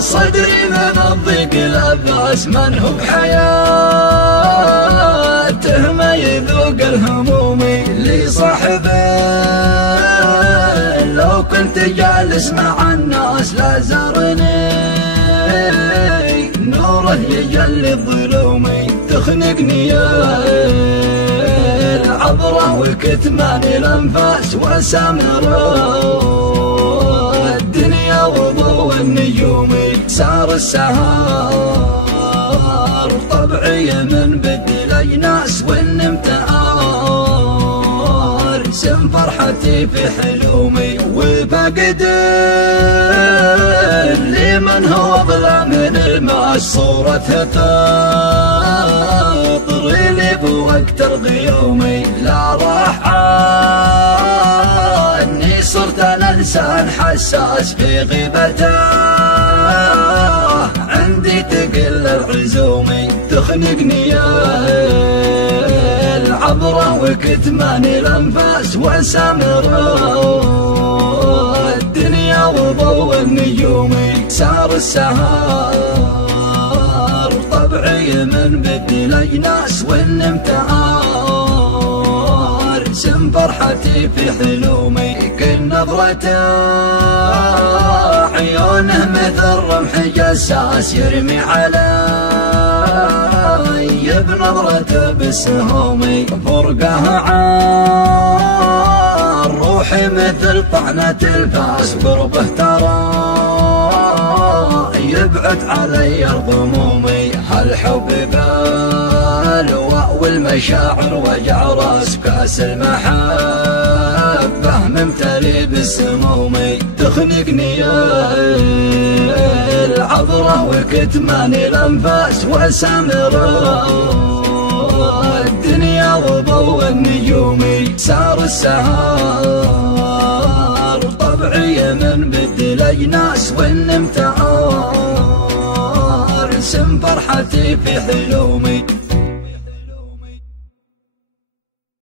صدري من الضيق لباس من هو بحياته ما يذوق الهموم اللي صاحبه. لو كنت جالس مع الناس لا زارني نوره يجلي ظلومي تخنقني يا العبرة وكتمان الأنفاس وسامر الدنيا وضوء النجوم سار السهار طبعي من بدل أجناس والنمتعار سم فرحتي في حلومي وفقد اللي من هو ظلى من الماس صورتها تطري لي بوقت غيومي لا راح عني صرت انا انسان حساس في غيبته عندي تقل العزومي تخنقني يا العبرة وكتمان الأنفاس وسامر الدنيا وضوء النجوم سار السهار طبعي من بدل أجناس والنمتعار سم فرحتي في حلومي كل نظرته عيونه مثل رمح جساس يرمي علي بنظرته بالسهومي فرقه عار روحي مثل طعنة الفاس قربه ترى يبعد علي الغمومي هالحب بالواء والمشاعر وجع راس كاس المحبة ممتلي بالسمومي تخنقني يا العبرة وكتمان الأنفاس وسامر الدنيا وضوء النجوم سار السهار طبعي من بدل أجناس والنمتعار سم فرحتي في حلومي